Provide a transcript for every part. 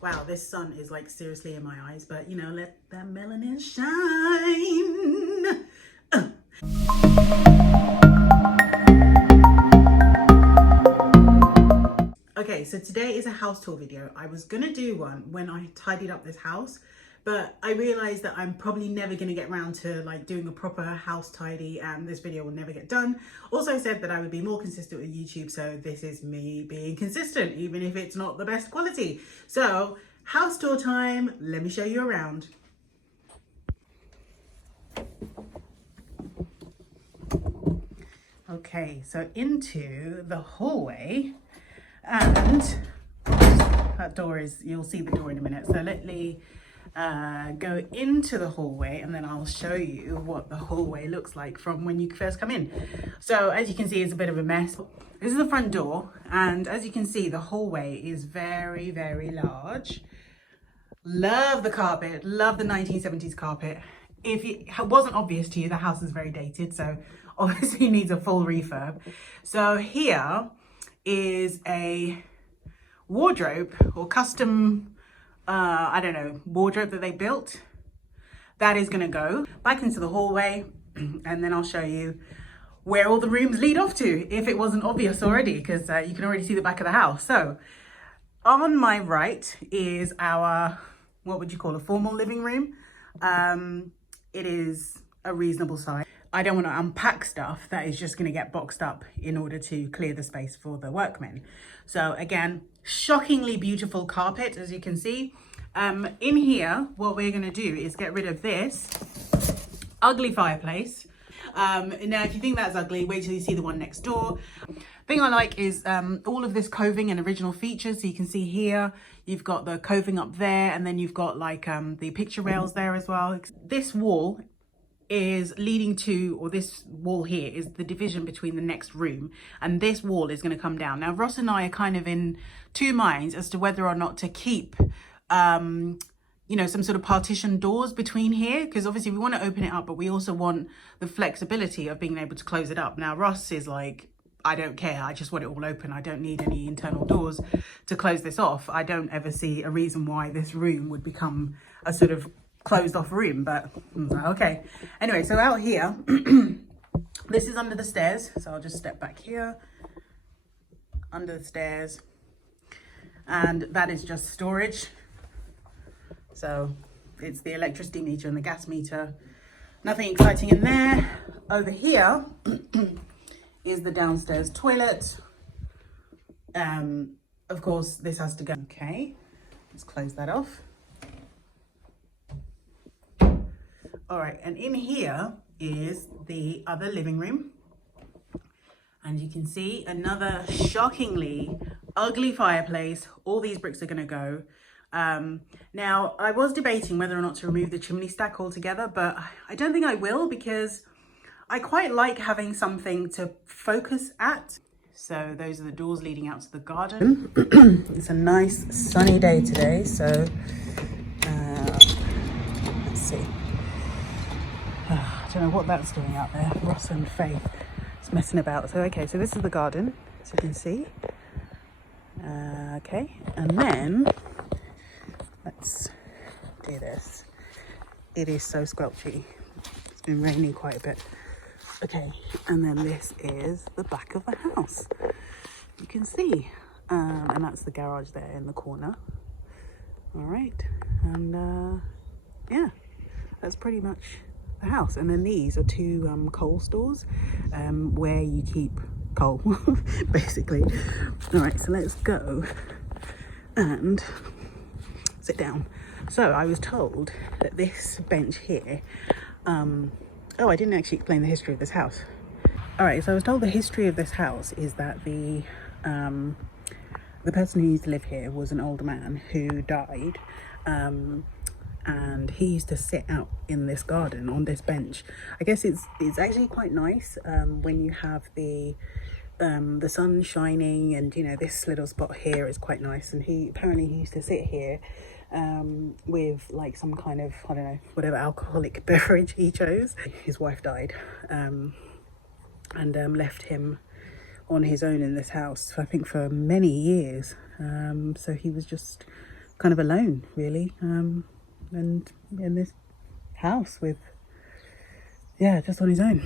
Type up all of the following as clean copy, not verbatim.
Wow, this sun is like seriously in my eyes, but you know, let that melanin shine. Okay, so today is a house tour video. I was gonna do one when I tidied up this house, but I realized that I'm probably never gonna get around to like doing a proper house tidy, and this video will never get done. Also said that I would be more consistent with YouTube, so this is me being consistent, even if it's not the best quality. So house tour time, let me show you around. Okay, so into the hallway, and that door is, you'll see the door in a minute. So let me go into the hallway and then I'll show you what the hallway looks like from when you first come in. So as you can see, it's a bit of a mess. This is the front door, and as you can see, the hallway is very, very large. Love the carpet, love the 1970s carpet. If it wasn't obvious to you, the house is very dated, so obviously needs a full refurb. So here is a wardrobe or custom, I don't know, wardrobe that they built. That is gonna go back into the hallway, and then I'll show you where all the rooms lead off to, if it wasn't obvious already, because you can already see the back of the house. So on my right is our, what would you call, a formal living room. It is a reasonable size. I don't want to unpack stuff that is just going to get boxed up in order to clear the space for the workmen. So again, shockingly beautiful carpet, as you can see. In here, what we're going to do is get rid of this ugly fireplace. Now, if you think that's ugly, wait till you see the one next door. Thing I like is all of this coving and original features. So you can see here, you've got the coving up there, and then you've got like the picture rails there as well. This wall is leading to, or this wall here is the division between the next room, and this wall is going to come down. Now Ross and I are kind of in two minds as to whether or not to keep you know, some sort of partition doors between here, because obviously we want to open it up, but we also want the flexibility of being able to close it up. Now Ross is like, I don't care, I just want it all open, I don't need any internal doors to close this off. I don't ever see a reason why this room would become a sort of closed off room, but okay. Anyway, so out here, this is under the stairs, so I'll just step back here, under the stairs, and that is just storage. So it's the electricity meter and the gas meter, nothing exciting in there. Over here is the downstairs toilet. Of course, this has to go. Okay, let's close that off. All right, and in here is the other living room. And you can see another shockingly ugly fireplace. All these bricks are gonna go. Now, I was debating whether or not to remove the chimney stack altogether, but I don't think I will, because I quite like having something to focus at. So those are the doors leading out to the garden. It's a nice sunny day today, so let's see. I don't know what that's doing out there. Ross and Faith is messing about. So okay, so this is the garden, as you can see. Okay, and then let's do this. It is so squelchy. It's been raining quite a bit. Okay, and then this is the back of the house. You can see, and that's the garage there in the corner. All right, and yeah, that's pretty much the house. And then these are two coal stores where you keep coal, basically. All right, so let's go and sit down. So I was told that this bench here, oh, I didn't actually explain the history of this house. All right, so I was told the history of this house is that the person who used to live here was an old man who died, and he used to sit out in this garden on this bench. I guess it's actually quite nice when you have the sun shining, and you know, this little spot here is quite nice. And he used to sit here with like some kind of, I don't know, whatever alcoholic beverage he chose. His wife died and left him on his own in this house, I think for many years. So he was just kind of alone really, and in this house with, yeah, just on his own.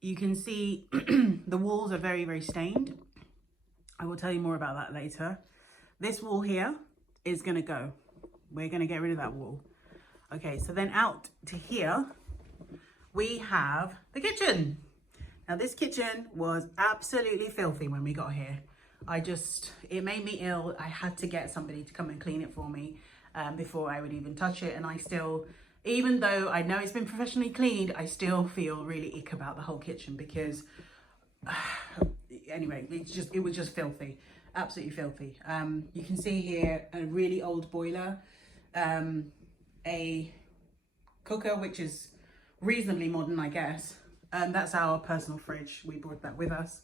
You can see the walls are very, very stained. I will tell you more about that later. This wall here is gonna go. We're gonna get rid of that wall. Okay, so then out to here, we have the kitchen. Now this kitchen was absolutely filthy when we got here. It made me ill. I had to get somebody to come and clean it for me before I would even touch it. And I still, even though I know it's been professionally cleaned, I still feel really ick about the whole kitchen because, anyway, it was just filthy, absolutely filthy. You can see here a really old boiler, a cooker, which is reasonably modern, I guess. That's our personal fridge. We brought that with us.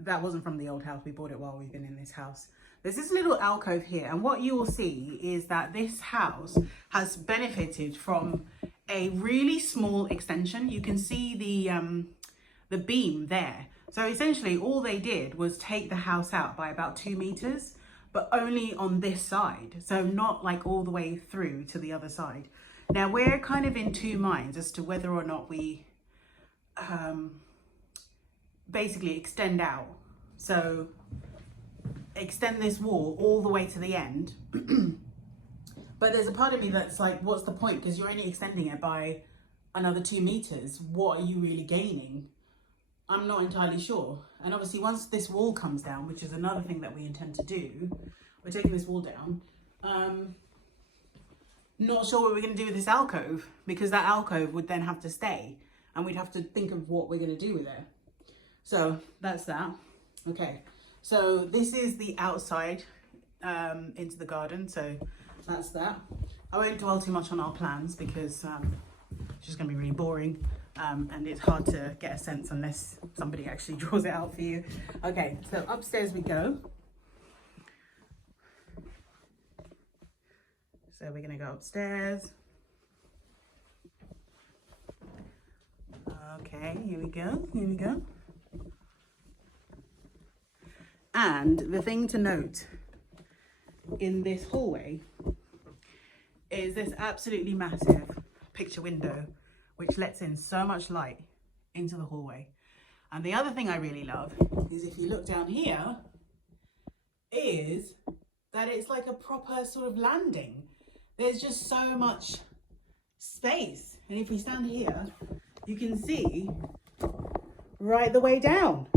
That wasn't from the old house. We bought it while we've been in this house. There's this little alcove here, and what you will see is that this house has benefited from a really small extension. You can see the beam there. So essentially all they did was take the house out by about 2 meters, but only on this side. So not like all the way through to the other side. Now we're kind of in two minds as to whether or not we basically extend out. So extend this wall all the way to the end. But there's a part of me that's like, what's the point? Because you're only extending it by another 2 meters. What are you really gaining? I'm not entirely sure. And obviously once this wall comes down, which is another thing that we intend to do, we're taking this wall down. Not sure what we're going to do with this alcove, because that alcove would then have to stay and we'd have to think of what we're going to do with it. So that's that. Okay, so this is the outside into the garden. So that's that. I won't dwell too much on our plans because it's just going to be really boring, and it's hard to get a sense unless somebody actually draws it out for you. Okay, so upstairs we go. So we're going to go upstairs. Okay, here we go, here we go. And the thing to note in this hallway is this absolutely massive picture window, which lets in so much light into the hallway. And the other thing I really love is if you look down here, is that it's like a proper sort of landing. There's just so much space. And if we stand here, you can see right the way down.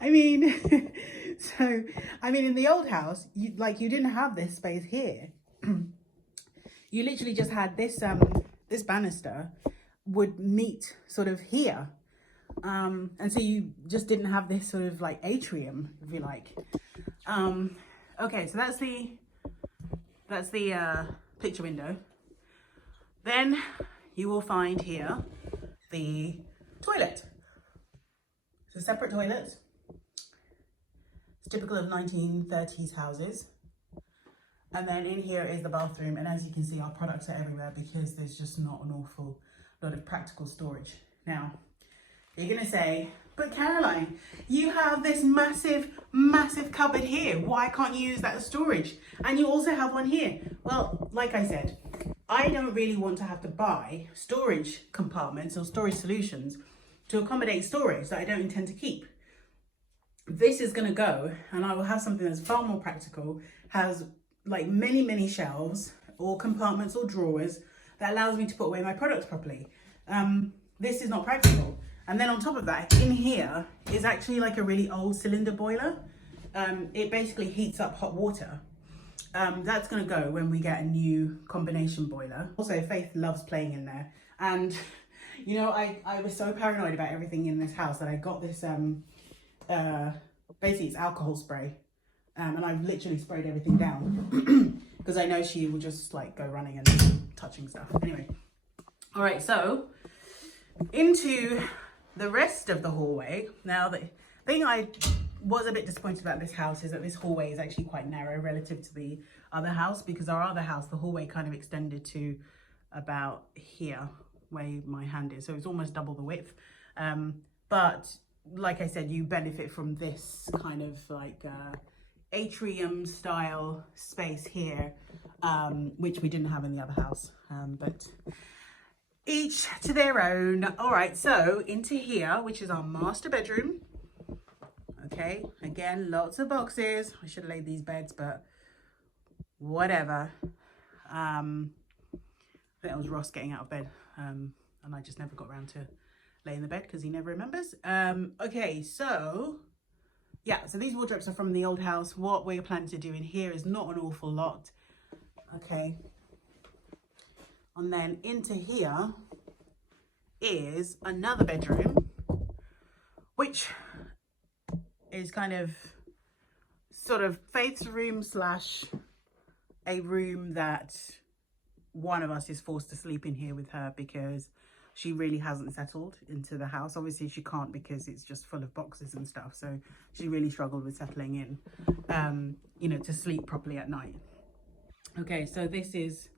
I mean, in the old house, you didn't have this space here. You literally just had this, this banister would meet sort of here. And so you just didn't have this sort of like atrium, if you like. Okay, so that's the picture window. Then you will find here the toilet. So separate toilets. It's typical of 1930s houses. And then in here is the bathroom. And as you can see, our products are everywhere because there's just not an awful lot of practical storage. Now, you're gonna say, but Caroline, you have this massive, massive cupboard here. Why can't you use that as storage? And you also have one here. Well, like I said, I don't really want to have to buy storage compartments or storage solutions to accommodate storage that I don't intend to keep. This is gonna go, and I will have something that's far more practical, has like many, many shelves or compartments or drawers that allows me to put away my products properly. This is not practical. And then on top of that, in here is actually like a really old cylinder boiler. It basically heats up hot water. That's gonna go when we get a new combination boiler. Also, Faith loves playing in there. And you know, I was so paranoid about everything in this house that I got this, basically it's alcohol spray. And I've literally sprayed everything down because I know she will just like go running and touching stuff. Anyway, all right, so into the rest of the hallway. Now, the thing I was a bit disappointed about this house is that this hallway is actually quite narrow relative to the other house, because our other house, the hallway kind of extended to about here where my hand is. So it's almost double the width. But like I said, you benefit from this kind of like atrium style space here, which we didn't have in the other house, but each to their own. All right, so into here, which is our master bedroom. Okay, again, lots of boxes. I should have laid these beds, but whatever. I think that was Ross getting out of bed, and I just never got around to laying in the bed because he never remembers. Okay, so yeah, so these wardrobes are from the old house. What we're planning to do in here is not an awful lot. Okay, and then into here is another bedroom, which is kind of sort of Faith's room slash a room that one of us is forced to sleep in here with her because she really hasn't settled into the house. Obviously she can't because it's just full of boxes and stuff, so she really struggled with settling in, you know, to sleep properly at night. Okay, so this is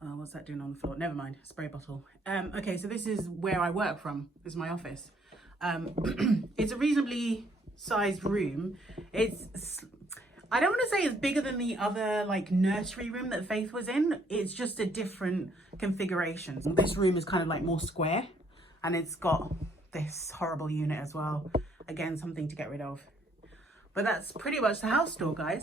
what's that doing on the floor? Never mind, spray bottle. Okay, so this is where I work from. This is my office. It's a reasonably sized room. It's, I don't want to say it's bigger than the other like nursery room that Faith was in. It's just a different configuration. This room is kind of like more square, and it's got this horrible unit as well. Again, something to get rid of. But that's pretty much the house tour, guys.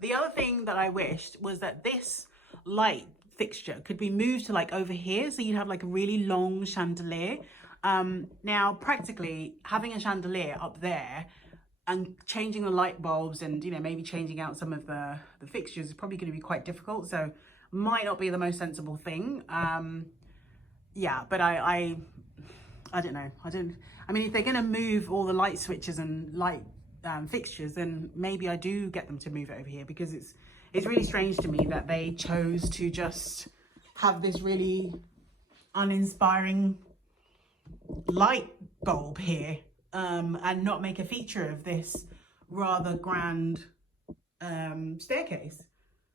The other thing that I wished was that this light fixture could be moved to like over here, so you'd have like a really long chandelier. Now, practically having a chandelier up there and changing the light bulbs and, you know, maybe changing out some of the fixtures is probably going to be quite difficult. So might not be the most sensible thing. Yeah, but I don't know. I mean, if they're going to move all the light switches and light fixtures, then maybe I do get them to move it over here, because it's really strange to me that they chose to just have this really uninspiring light bulb here, and not make a feature of this rather grand staircase.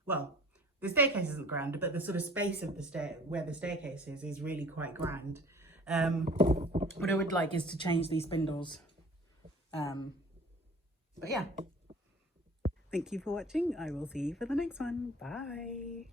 Well, the staircase isn't grand, but the sort of space of the stair where the staircase is really quite grand. What I would like is to change these spindles. But yeah, thank you for watching. I will see you for the next one. Bye.